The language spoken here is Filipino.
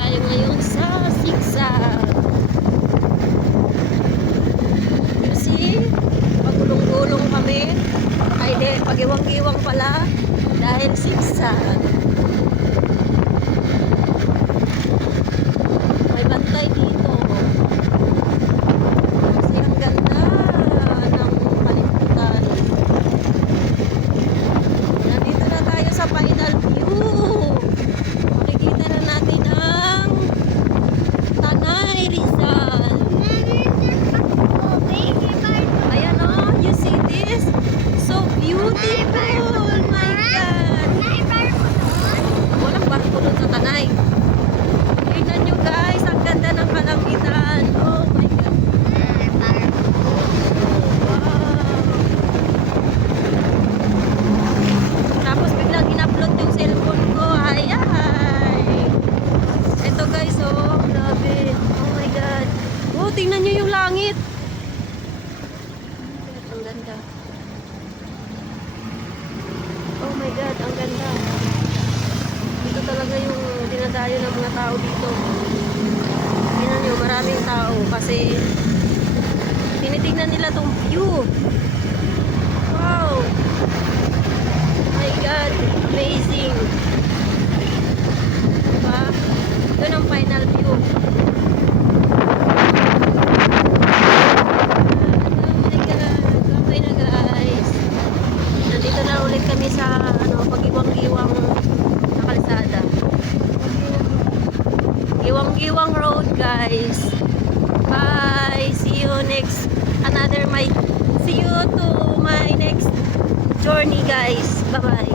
tayo ngayon sa zigzag. You see? Pagulong-gulong kami. Ay di, pagiwang-giwang pala. Dahil zigzag. May bantay dito. Kasi ang ganda ng kalibutan. Nandito na tayo sa final view. Makikita na natin ang Tanay Rizal. Ayan o, you see this? So beautiful! Oh my God! Walang barko dun sa Tanay. Tingnan nyo guys, ang ganda ng kalangitan. Oh my God! Wow! Tapos biglang in-upload yung cellphone ko. Ay ay! Ito guys, oh, grabe. Oh my God! Oh, tingnan nyo yung langit. Ang ganda. Oh my God, ang ganda. Ito talaga yung dinadayo ng mga tao dito. Tingnan nyo, maraming tao kasi tinitingnan nila tong view. Wow! My God, amazing. Diba? Ito ang final view. Nandito na ulit kami sa pagiwang-giwang na kalsada. Giwang-giwang road guys. Bye. See you see you to my next journey guys. Bye bye.